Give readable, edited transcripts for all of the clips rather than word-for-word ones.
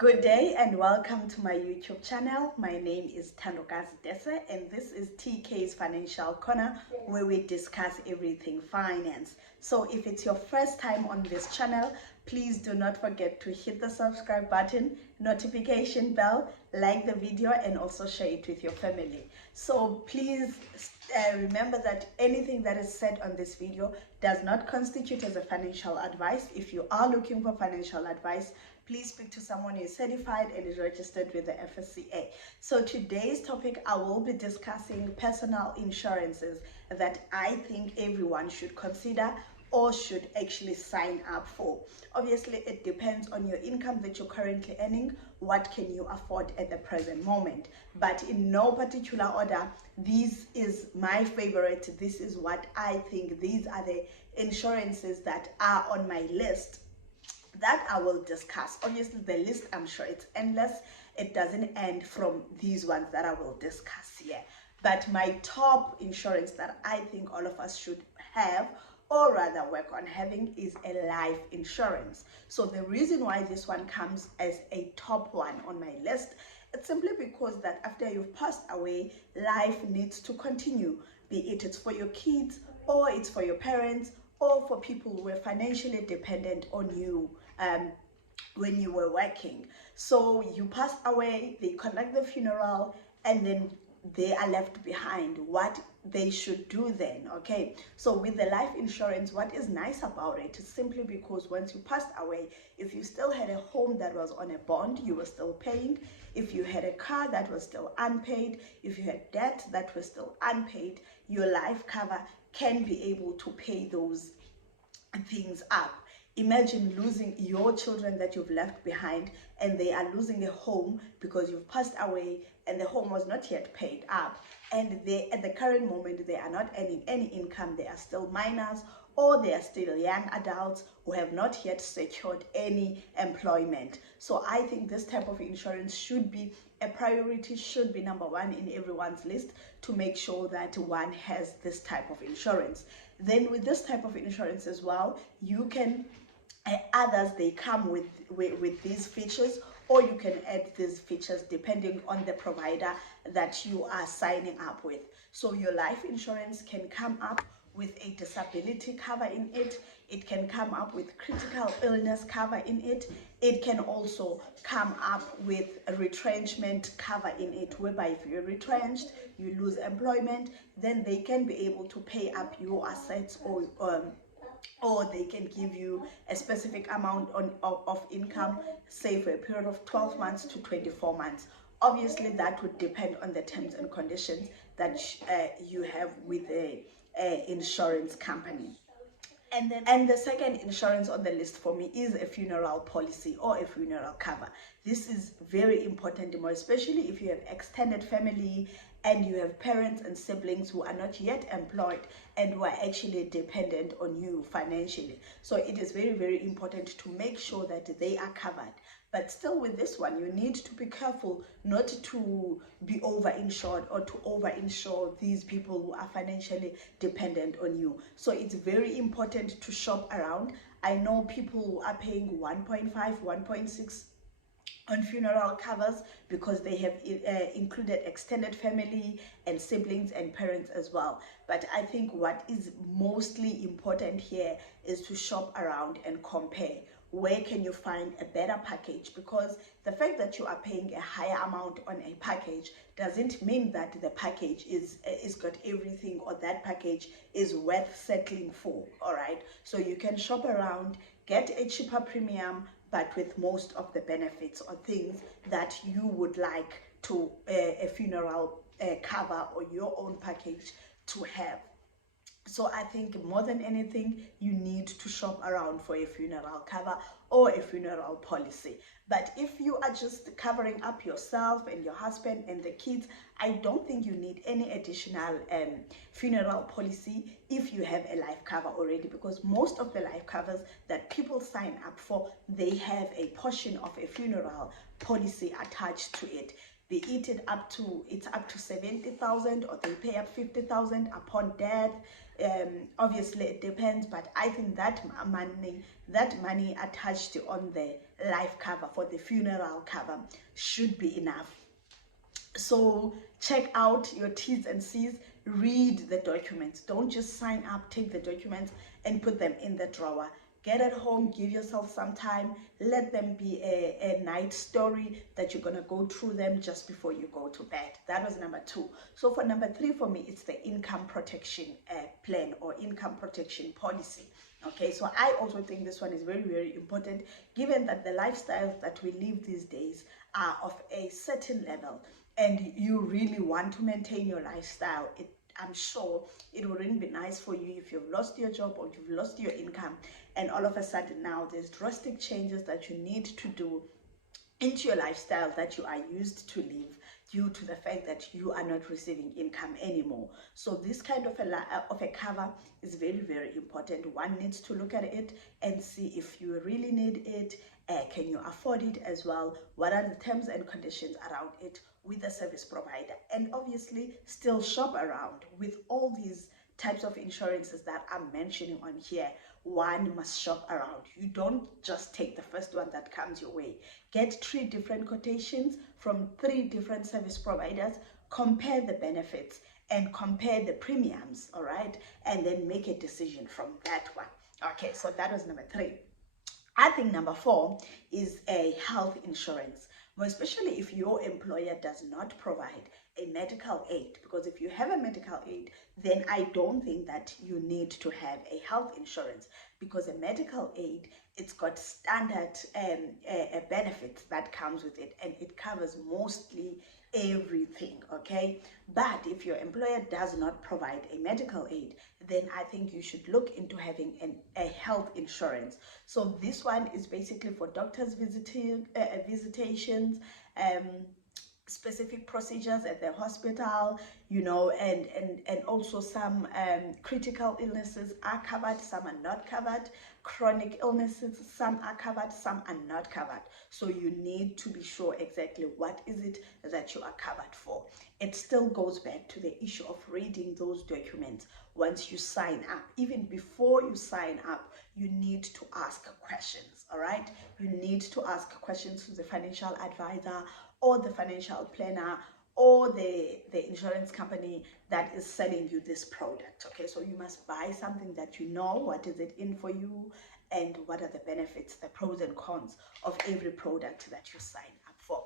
Good day and welcome to my YouTube channel. My name is Tandokazi Dese and this is TK's Financial Corner, where we discuss everything finance. So if it's your first time on this channel, please do not forget to hit the subscribe button, notification bell, like the video, and also share it with your family. So please remember that anything that is said on this video does not constitute as a financial advice. If you are looking for financial advice, please speak to someone who is certified and is registered with the FSCA. So today's topic, I will be discussing personal insurances that I think everyone should consider or should actually sign up for. Obviously, it depends on your income that you're currently earning. What can you afford at the present moment? But in no particular order, this is my favorite. This is what I think. These are the insurances that are on my list that I will discuss. Obviously, the list, I'm sure it's endless. It doesn't end from these ones that I will discuss here. But my top insurance that I think all of us should have, or rather work on having, is a life insurance. So the reason why this one comes as a top one on my list, it's simply because that after you've passed away, life needs to continue, be it's for your kids, or it's for your parents, or for people who were financially dependent on you when you were working. So you passed away, they conduct the funeral, and then they are left behind. What they should do then, okay? So with the life insurance, what is nice about it is simply because once you passed away, if you still had a home that was on a bond, you were still paying. If you had a car that was still unpaid, if you had debt that was still unpaid, your life cover can be able to pay those things up. Imagine losing your children that you've left behind, and they are losing a home because you've passed away and the home was not yet paid up, and they, at the current moment, they are not earning any income. They are still minors, or they are still young adults who have not yet secured any employment. So I think this type of insurance should be a priority, should be number one in everyone's list, to make sure that one has this type of insurance. Then with this type of insurance as well, you can others, they come with these features, or you can add these features depending on the provider that you are signing up with. So your life insurance can come up with a disability cover in it. It can come up with critical illness cover in it. It can also come up with a retrenchment cover in it, whereby if you're retrenched, you lose employment, then they can be able to pay up your assets, or they can give you a specific amount of income, say for a period of 12 months to 24 months. Obviously, that would depend on the terms and conditions that you have with the insurance company. And the second insurance on the list for me is a funeral policy or a funeral cover. This is very important, more especially if you have extended family and you have parents and siblings who are not yet employed and who are actually dependent on you financially. So it is very, very important to make sure that they are covered. But still, with this one, you need to be careful not to be over-insured or to over-insure these people who are financially dependent on you. So it's very important to shop around. I know people who are paying 1.5, 1.6 on funeral covers because they have included extended family and siblings and parents as well. But I think what is mostly important here is to shop around and compare. Where can you find a better package? Because the fact that you are paying a higher amount on a package doesn't mean that the package is got everything, or that package is worth settling for. All right, so you can shop around, get a cheaper premium, but with most of the benefits or things that you would like to a funeral cover or your own package to have. So I think more than anything, you need to shop around for a funeral cover or a funeral policy. But if you are just covering up yourself and your husband and the kids, I don't think you need any additional funeral policy if you have a life cover already, because most of the life covers that people sign up for, they have a portion of a funeral policy attached to it. Be it up to 70,000, or they pay up 50,000 upon death. Obviously it depends, but I think that money attached on the life cover, for the funeral cover, should be enough. So check out your T's and C's, read the documents. Don't just sign up, take the documents and put them in the drawer. Get at home, give yourself some time, let them be a night story that you're going to go through them just before you go to bed. That was number 2. So for number 3 for me, it's the income protection plan or income protection policy. Okay, so I also think this one is very, very important, given that the lifestyles that we live these days are of a certain level and you really want to maintain your lifestyle. I'm sure it wouldn't be nice for you if you've lost your job or you've lost your income and all of a sudden now there's drastic changes that you need to do into your lifestyle that you are used to live due to the fact that you are not receiving income anymore. So this kind of a cover is very, very important. One needs to look at it and see if you really need it. Can you afford it as well? What are the terms and conditions around it with the service provider? And obviously still shop around with all these types of insurances that I'm mentioning on here. One must shop around. You don't just take the first one that comes your way. Get 3 different quotations from 3 different service providers, compare the benefits and compare the premiums, all right, and then make a decision from that one. Okay, so that was number 3. I think number 4 is a health insurance, more especially if your employer does not provide a medical aid, because if you have a medical aid, then I don't think that you need to have a health insurance, because a medical aid, it's got standard benefits that comes with it and it covers mostly everything. Okay, but if your employer does not provide a medical aid, then I think you should look into having a health insurance. So this one is basically for doctors visitations, specific procedures at the hospital, you know, and also some critical illnesses are covered, some are not covered. Chronic illnesses, some are covered, some are not covered. So you need to be sure exactly what is it that you are covered for. It still goes back to the issue of reading those documents once you sign up. Even before you sign up, you need to ask questions, all right? You need to ask questions to the financial advisor or the financial planner or the insurance company that is selling you this product. Okay, so you must buy something that you know what is it in for you and what are the benefits, the pros and cons of every product that you sign up for.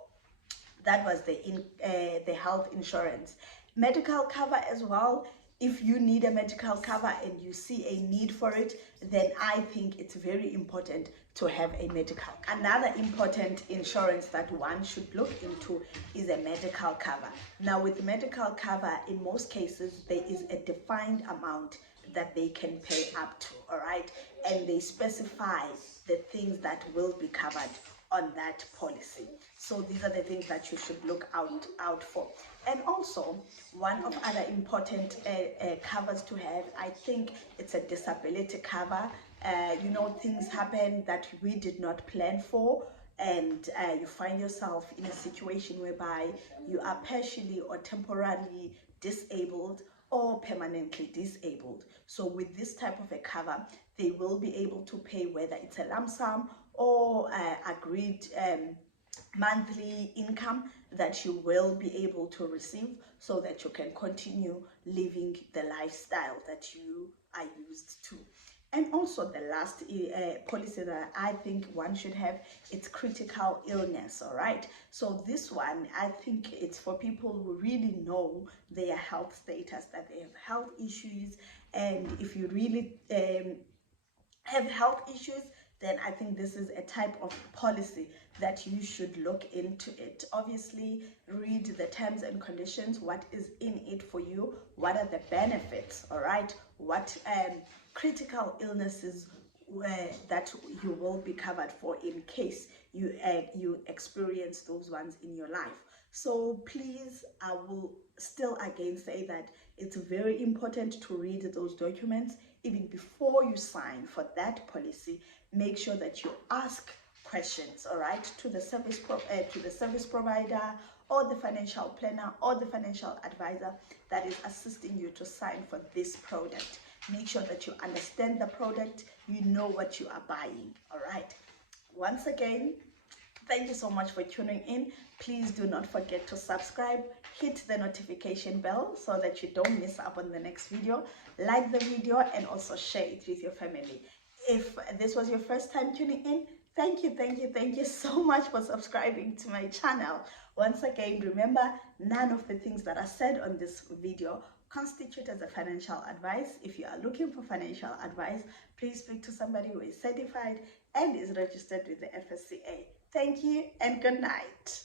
That was the health insurance. Medical cover as well. If you need a medical cover and you see a need for it, then I think it's very important to have a medical. Another important insurance that one should look into is a medical cover. Now with medical cover, in most cases, there is a defined amount that they can pay up to, all right? And they specify the things that will be covered on that policy. So these are the things that you should look out for. And also, one of other important covers to have, I think it's a disability cover. You know, things happen that we did not plan for, and you find yourself in a situation whereby you are partially or temporarily disabled or permanently disabled. So with this type of a cover, they will be able to pay whether it's a lump sum or agreed monthly income that you will be able to receive so that you can continue living the lifestyle that you are used to. And also the last policy that I think one should have, it's critical illness, all right? So this one, I think it's for people who really know their health status, that they have health issues. And if you really have health issues, then I think this is a type of policy that you should look into it. Obviously, read the terms and conditions, what is in it for you, what are the benefits, all right? What critical illnesses that you will be covered for in case you experience those ones in your life. So please, I will still again say that it's very important to read those documents even before you sign for that policy. Make sure that you ask questions, all right, to the service provider or the financial planner or the financial advisor that is assisting you to sign for this product. Make sure that you understand the product, you know what you are buying, all right? once again, thank you so much for tuning in. Please do not forget to subscribe, hit the notification bell so that you don't miss up on the next video. Like the video and also share it with your family. If this was your first time tuning in, thank you so much for subscribing to my channel. Once again, remember, none of the things that are said on this video constitute as a financial advice. If you are looking for financial advice, please speak to somebody who is certified and is registered with the FSCA. Thank you and good night.